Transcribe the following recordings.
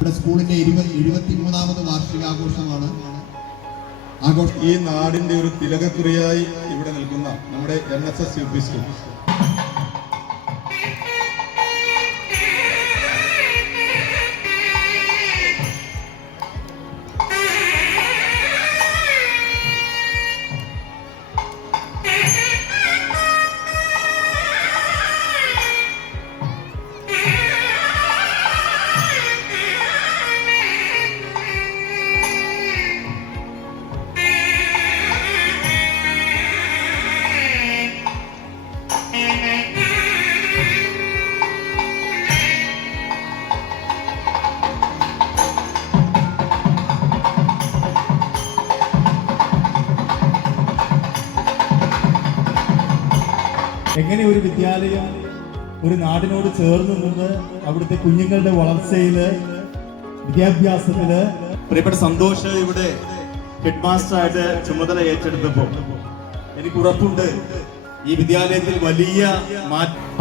ഇവിടെ സ്കൂളിന്റെ 73ാമത് വാർഷികാഘോഷമാണ്. ഈ നാടിന്റെ ഒരു തിലകക്കുറിയായി ഇവിടെ നിൽക്കുന്ന നമ്മുടെ NSS UP സ്കൂൾ. എങ്ങനെ ഒരു വിദ്യാലയം ഒരു നാടിനോട് ചേർന്ന് നിന്ന് അവിടുത്തെ കുഞ്ഞുങ്ങളുടെ വളർച്ചയില് വിദ്യാഭ്യാസത്തില്. പ്രിയപ്പെട്ട സന്തോഷ് ഇവിടെ ഹെഡ് മാസ്റ്ററായിട്ട് ചുമതല ഏറ്റെടുത്തപ്പോൾ എനിക്ക് ഉറപ്പുണ്ട് ഈ വിദ്യാലയത്തിൽ വലിയ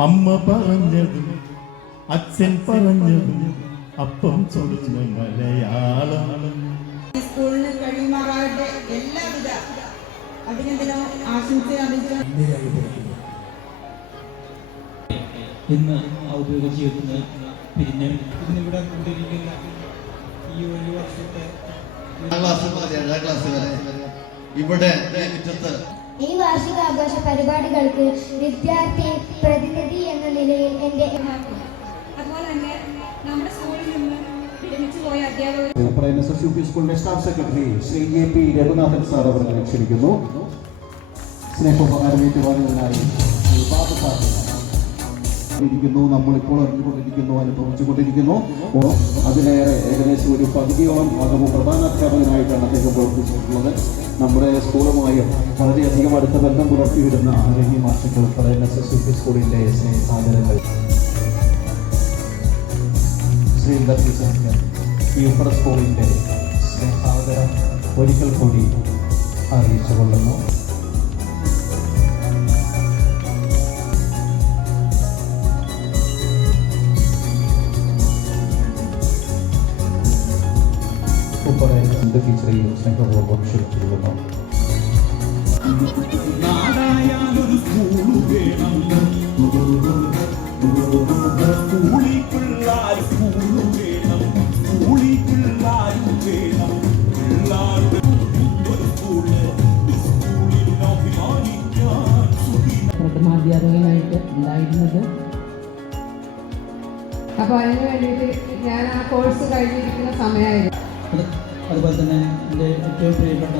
അമ്മ പറഞ്ഞതും അച്ഛൻ പറഞ്ഞതും അപ്പം ചൊല്ലുന്ന മലയാളം. സ്കൂളിന് കഴിയുമാറാകട്ടെ. എല്ലാവിധ അഭിനന്ദനവും ആശംസയും അറിയിച്ചു. ഇന്ന് ഔദ്യോഗിക ജീവിതത്തിന് പിരിഞ്ഞ് ഇന്നിവിടെ കൊണ്ടിരിക്കുന്ന ഈ ഒരു വർഷത്തെ ഇവിടെ ഈ വാർഷികാഘോഷ പരിപാടികൾക്ക് വിദ്യാർത്ഥി പ്രതിനിധി എന്ന നിലയിൽ എൻ്റെ അതുപോലെ തന്നെ നമ്മുടെ സ്കൂളിൽ നിന്ന് വിരമിച്ചു പോയ അധ്യാപകർ NSS UP സ്കൂളിന്റെ staff secretary Shri JP Raghunathan sir അവരെ ക്ഷണിക്കുന്നു. സ്നേഹോപകാരം ഏറ്റുവാങ്ങുന്നതിനായി നമ്മളിപ്പോൾ അറിഞ്ഞുകൊണ്ടിരിക്കുന്നു, അനുഭവിച്ചുകൊണ്ടിരിക്കുന്നു. അതിലേറെ ഏകദേശം ഒരു പകുതിയോളം ഭാഗവും പ്രധാനാധ്യാപകനായിട്ടാണ് അദ്ദേഹം പ്രവർത്തിച്ചിട്ടുള്ളത്. നമ്മുടെ സ്കൂളുമായും വളരെയധികം അടുത്ത ബന്ധം പുലർത്തി വരുന്ന ആരോഗ്യ മാസ്റ്റർ ഉൾപ്പെടെ NSS UP സ്കൂളിൻ്റെ സ്നേഹാദരങ്ങൾ ശ്രീ ഈ ഉപ്പറ സ്കൂളിൻ്റെ സ്നേഹാദരം ഒരിക്കൽ കൂടി അറിയിച്ചു കൊള്ളുന്നു. ടീച്ചറെയും സ്നേഹപൂർവ്വം ക്ഷണിച്ചിരുന്നു. പ്രഥമാധ്യാപകനായിട്ട് ഉണ്ടായിരുന്നത്. അപ്പോൾ അതിന് വേണ്ടിയിട്ട് ഞാൻ ആ കോഴ്സ് കഴിഞ്ഞിരിക്കുന്ന സമയമായിരുന്നു. അതുപോലെ തന്നെ എൻ്റെ ഏറ്റവും പ്രിയപ്പെട്ട